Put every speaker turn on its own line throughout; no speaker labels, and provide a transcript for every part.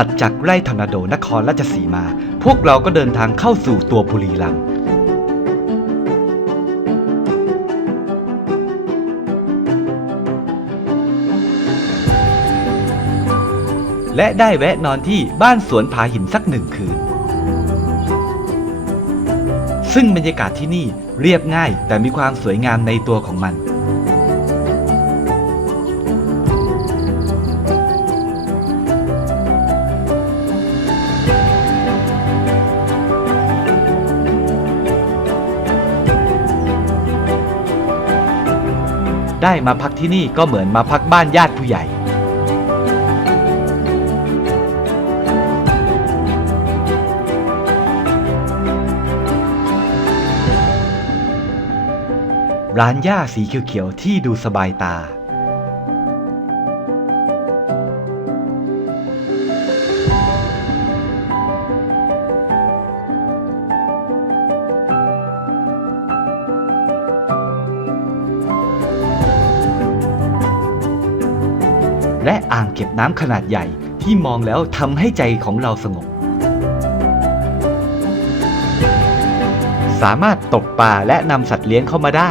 ถัดจากไร่ทอร์นาโดนครราชสีมา พวกเราก็เดินทางเข้าสู่ตัวบุรีรัมย์และได้แวะนอนที่บ้านสวนผาหินสักหนึ่งคืน ซึ่งบรรยากาศที่นี่เรียบง่ายแต่มีความสวยงามในตัวของมัน ได้มาพักที่นี่ก็เหมือนมาพักบ้านญาติผู้ใหญ่ ร้านหญ้าสีเขียวๆที่ดูสบายตา และอ่างเก็บน้ำขนาดใหญ่ที่มองแล้วทำให้ใจของเราสงบ สามารถตกปลาและนำสัตว์เลี้ยงเข้ามาได้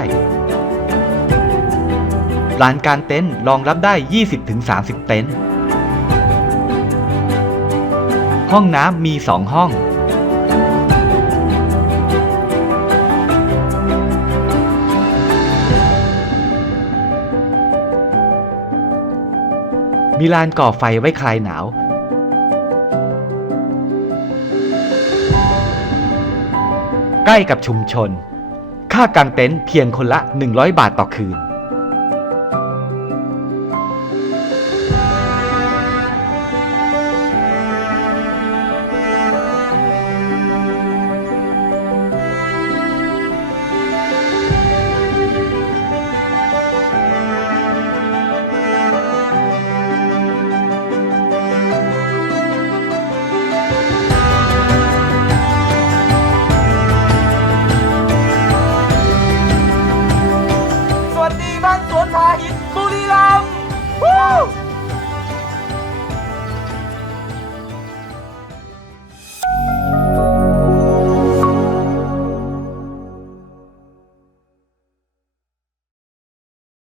ลานกลางเต็นท์รองรับได้ 20-30 เต็นท์ห้องน้ำมี 2 ห้อง มีลานก่อไฟไว้คลายหนาว ใกล้กับชุมชน ค่ากางเต็นท์เพียงคนละ 100 บาทต่อคืน